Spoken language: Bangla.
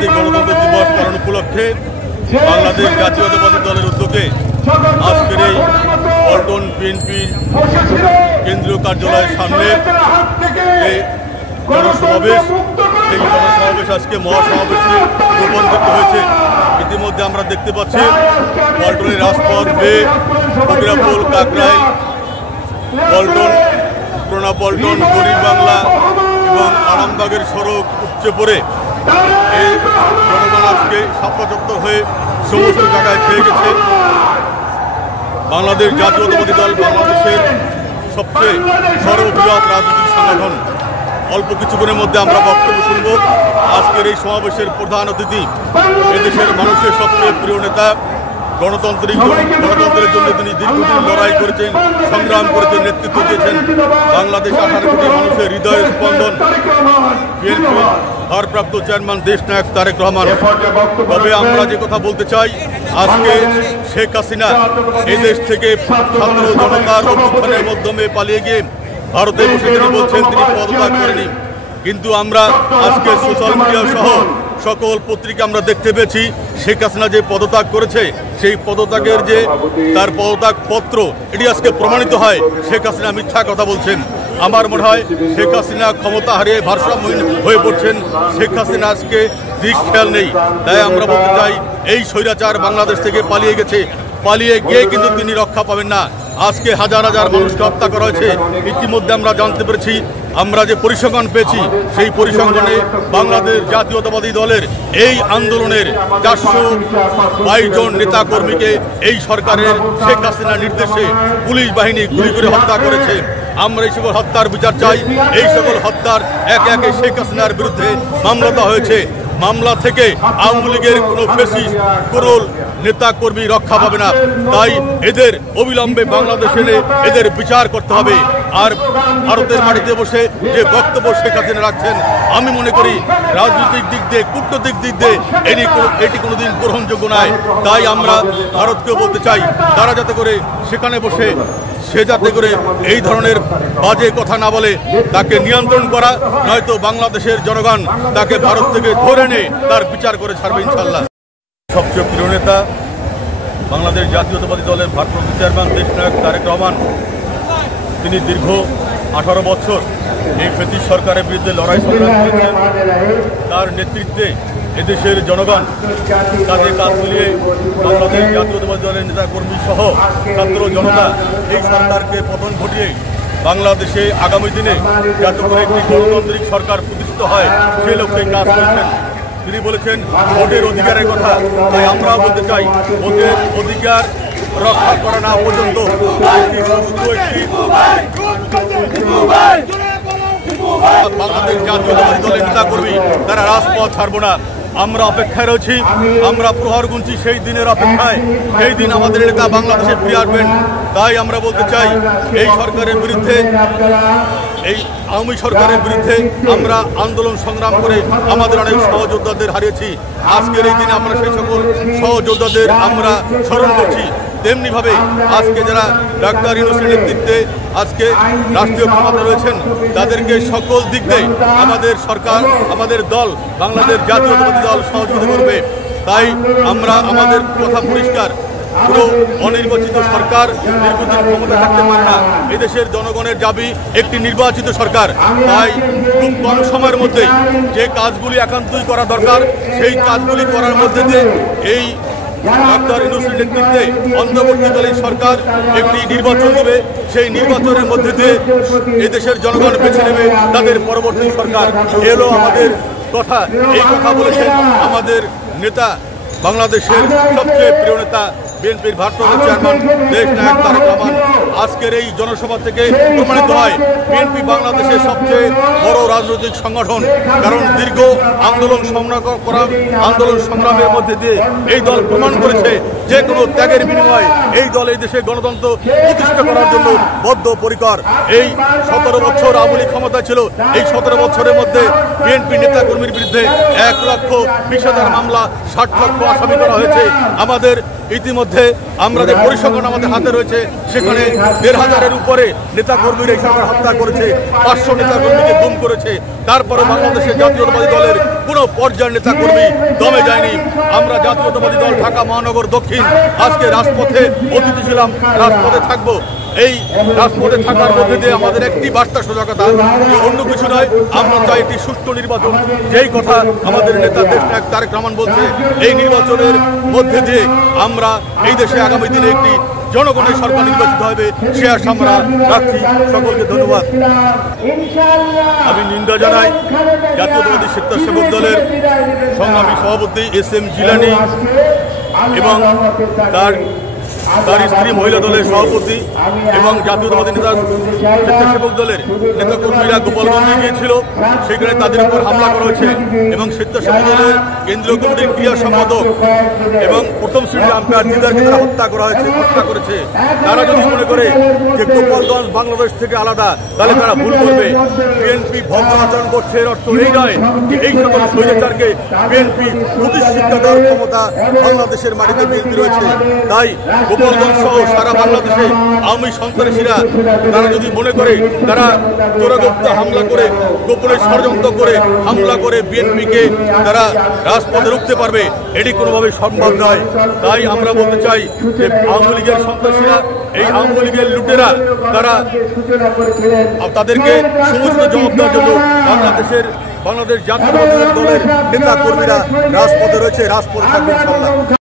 আন্তর্জাতিক গণতন্ত্র দিবস পালন উপলক্ষে বাংলাদেশ জাতীয়তাবাদী দলের উদ্যোগে আজকের এই পল্টন বিএনপির কেন্দ্রীয় কার্যালয়ের সামনে এই জনসমাবেশ, সেই জনসমাবেশ আজকে মহাসমাবেশে রূপান্তরিত হয়েছে। ইতিমধ্যে আমরা দেখতে পাচ্ছি পল্টনের রাজপথ বেয়ে ফকিরাপুল, কাকরাইল, পল্টন, পুরোনা পল্টন, গরিব বাংলা এবং আরামবাগের সড়ক উপচে পড়ে এই জনগণ আজকে সাপ্তাচত্বর হয়ে সমস্ত জায়গায় খেয়ে গেছে। বাংলাদেশ জাতীয়তাবাদী দল বাংলাদেশের সবচেয়ে সর্ববৃহৎ রাজনৈতিক সংগঠন। অল্প কিছুক্ষণের মধ্যে আমরা বক্তব্য শুনব। আজকের এই সমাবেশের প্রধান অতিথি এদেশের মানুষের সবচেয়ে প্রিয় নেতা, গণতন্ত্রের জন্য তিনি দীর্ঘদিন লড়াই করেছেন, সংগ্রাম করেছেন, নেতৃত্ব দিয়েছেন। বাংলাদেশ 18 কোটি মানুষের হৃদয়ের স্পন্দন বিএনপি ভারপ্রাপ্ত চেয়ারম্যান দেশনায়ক তারেক রহমান। তবে আমরা যে কথা বলতে চাই, আজকে শেখ হাসিনা এই দেশ থেকে ছাত্র জনতার অভ্যুত্থানের মাধ্যমে পালিয়ে গিয়ে ভারতে বসে তিনি বলছেন তিনি পদত্যাগ করেনি, কিন্তু আমরা আজকে সোশ্যাল মিডিয়া সহ সকল পত্রিকা আমরা দেখতে পেয়েছি শেখ হাসিনা যে পদত্যাগ করেছে, সেই পদত্যাগের যে তার পদত্যাগ পত্র, এটি আজকে প্রমাণিত হয় শেখ হাসিনা মিথ্যা কথা বলছেন। আমার মনে হয় শেখ হাসিনা ক্ষমতা হারিয়ে ভারসাম্যহীন হয়ে পড়ছেন। শেখ হাসিনা আজকে দিক খেয়াল নেই। তাই আমরা বলতে চাই, এই স্বৈরাচার বাংলাদেশ থেকে পালিয়ে গেছে, পালিয়ে গিয়ে কিন্তু তিনি রক্ষা পাবেন না। আজকে হাজার হাজার মানুষকে হত্যা করা হয়েছে। ইতিমধ্যে আমরা জানতে পেরেছি, আমরা যে পরিসংখ্যান পেয়েছি, সেই পরিসংখ্যানে বাংলাদেশ জাতীয়তাবাদী দলের এই আন্দোলনের 422 জন নেতা কর্মীকে এই সরকারের শেখ হাসিনার নির্দেশে পুলিশ বাহিনী গুলি করে হত্যা করেছে। আমরা এই সকল হত্যার বিচার চাই। এই সকল হত্যার একে একে শেখ হাসিনার বিরুদ্ধে মামলা হয়েছে। মামলা থেকে আওয়ামী লীগের কোনো ফেসিস্ট, কোনো নেতা কর্মী রক্ষা পাবে না। তাই এদের অবিলম্বে বাংলাদেশে এনে এদের বিচার করতে হবে। আর ভারতের মাটিতে বসে যে বক্তব্য শেখ হাসিনা রাখছেন, আমি মনে করি রাজনৈতিক দিক দিয়ে, কূটনৈতিক দিক দিয়ে এটি কোনোদিন গ্রহণযোগ্য নয়। তাই আমরা ভারতকেও বলতে চাই, তারা যাতে করে সেখানে বসে সে যাতে করে এই ধরনের বাজে কথা না বলে, তাকে নিয়ন্ত্রণ করা, নয়তো বাংলাদেশের জনগণ তাকে ভারত থেকে ধরে নিয়ে তার বিচার করে ছাড়বে ইনশাল্লাহ। সবচেয়ে প্রিয় নেতা বাংলাদেশ জাতীয়তাবাদী দলের ভারপ্রাপ্ত চেয়ারম্যান দেশনায়ক তারেক রহমান, তিনি দীর্ঘ 18 বছর এই ফেসিস্ট সরকারের বিরুদ্ধে লড়াই সংগ্রাম করেছেন। তার নেতৃত্বে এদেশের জনগণ কাঁধে কাঁধ মিলিয়ে বাংলাদেশ জাতীয়তাবাদী দলের নেতাকর্মী সহ ছাত্র জনতা এই সরকারকে পতন ঘটিয়ে বাংলাদেশে আগামী দিনে যাতে করে একটি গণতান্ত্রিক সরকার প্রতিষ্ঠিত হয়, সে লক্ষ্যে কাজ করেছেন। তিনি বলেছেন ভোটের অধিকারের কথা। তাই আমরা বলতে চাই, ভোটের অধিকার রক্ষা করা না পর্যন্ত বাংলাদেশ জাতীয়তাবাদী দলের নেতা কর্মী তারা রাজপথ ছাড়ব না। আমরা অপেক্ষায় রয়েছি, আমরা প্রহর গুনছি সেই দিনের অপেক্ষায়, সেই দিন আমাদের নেতা বাংলাদেশে ফিরে আসবেন। তাই আমরা বলতে চাই, এই সরকারের বিরুদ্ধে, এই আওয়ামী সরকারের বিরুদ্ধে আমরা আন্দোলন সংগ্রাম করে আমাদের অনেক সহযোদ্ধাদের হারিয়েছি। আজকের এই দিনে আমরা সেই সকল সহযোদ্ধাদের আমরা স্মরণ করছি। তেমনিভাবে আজকে যারা ডাক্তার ইউনূসের নেতৃত্বে আজকে রাষ্ট্রীয় ক্ষমতা রয়েছেন, তাদেরকে সকল দিক দিয়ে আমাদের সরকার, আমাদের দল, বাংলাদেশ জাতীয়তাবাদী দল সহযোগিতা করবে। তাই আমরা আমাদের কথা পরিষ্কার, পুরো অনির্বাচিত সরকার দীর্ঘদিন ক্ষমতা থাকতে পারে না। এদেশের জনগণের দাবি একটি নির্বাচিত সরকার। তাই খুব কম সময়ের মধ্যে যে কাজগুলি একান্তই করা দরকার, সেই কাজগুলি করার মধ্যে দিয়ে এই ডাক্তার ইউনূসের নেতৃত্বে অন্তর্বর্তীকালীন সরকার একটি নির্বাচন দেবে। সেই নির্বাচনের মধ্যে দিয়ে এদেশের জনগণ বেছে নেবে তাদের পরবর্তী সরকার। এলো আমাদের কথা। এই কথা বলেছেন আমাদের নেতা, বাংলাদেশের সবচেয়ে প্রিয় নেতা, বিএনপির ভারপ্রাপ্ত চেয়ারম্যান দেশনায়ক তারেক রহমান। আজকের এই জনসভা থেকে প্রমাণিত হয় বিএনপি বাংলাদেশের সবচেয়ে বড় রাজনৈতিক সংগঠন। কারণ দীর্ঘ আন্দোলন সংগ্রামের মধ্যে দিয়ে এই দল প্রমাণ করেছে যে কোনো ত্যাগের বিনিময়ে এই দল এই দেশে গণতন্ত্র প্রতিষ্ঠা করার জন্য বদ্ধপরিকর। এই 17 বছর আওয়ামী লীগ ক্ষমতা ছিল, এই 17 বছরের মধ্যে বিএনপি নেতাকর্মীর বিরুদ্ধে 1,20,000 মামলা, 60 লক্ষ আসামি করা হয়েছে। আমাদের ইতিমধ্যে আমরা যে পরিসংখ্যান আমাদের হাতে রয়েছে সেখানে ১,৫০০-এর উপরে নেতাকর্মীরা এই সরকার হত্যা করেছে, ৫০০ নেতাকর্মীকে গুম করেছে। তারপরে বাংলাদেশের জাতীয়তাবাদী দলের কোনো পর্যায়ের নেতাকর্মী দমে যায়নি। আমরা জাতীয়তাবাদী দল ঢাকা মহানগর দক্ষিণ আজকে রাজপথে অতিথি ছিলাম, রাজপথে থাকবো। এই রাজপথে থাকার মধ্যে দিয়ে আমাদের একটি বার্তা সজাগতা, অন্য কিছু নয়। আমরা চাই একটি সুষ্ঠু নির্বাচন, যেই কথা আমাদের নেতা দেশনায়ক তারেক রহমান বলছে। এই নির্বাচনের মধ্যে দিয়ে আমরা এই দেশে আগামী দিনে একটি জনগণের সরকার নির্বাচিত হবে, সে আশা আমরা রাখছি। সকলকে ধন্যবাদ। আমি নিন্দা জানাই জাতীয়তাবাদী স্বেচ্ছাসেবক দলের সংগ্রামী সভাপতি SM জিলানী এবং তার স্ত্রী মহিলা দলের সভাপতি এবং জাতীয়তাবাদী নেতা স্বেচ্ছাসেবক দলের নেতাকর্মীরা গোপালগঞ্জে গিয়েছিল, সেখানে তাদের উপর হামলা করা হয়েছে এবং স্বেচ্ছাসেবক দলের কেন্দ্রীয় কমিটির ক্রিয়া সম্পাদক এবং প্রথম শ্রেণীর আম্পায়ার দিদারকে তারা হত্যা করেছে। তারা যদি মনে করে যে গোপালগঞ্জ বাংলাদেশ থেকে আলাদা, তাহলে তারা ভুল করবে। বিএনপি ভদ্র আচরণ করছে, এর অর্থ এই নয় যে এই সকল স্বৈরাচারকে বিএনপি প্রতিষ্ঠা দেওয়ার ক্ষমতা বাংলাদেশের মাটিতে বিএনপি রয়েছে। তাই গোপালগঞ্জ সহ সারা বাংলাদেশে আওয়ামী সন্ত্রাসীরা তারা যদি মনে করে তারা চোরাগুপ্ত হামলা করে, গোপনে ষড়যন্ত্র করে হামলা করে বিএনপিকে তারা রাজপথে রুখতে পারবে, এটি কোনোভাবে সম্ভব নয়। তাই আমরা বলতে চাই যে আওয়ামী লীগের সন্ত্রাসীরা, এই আওয়ামী লীগের লুটেরা, তাদেরকে সমস্ত জবাব দেওয়ার জন্য বাংলাদেশ জাতীয়তাবাদী দলের নেতা কর্মীরা রাজপথে রয়েছে, রাজপথে থাকবে ইনশাআল্লাহ।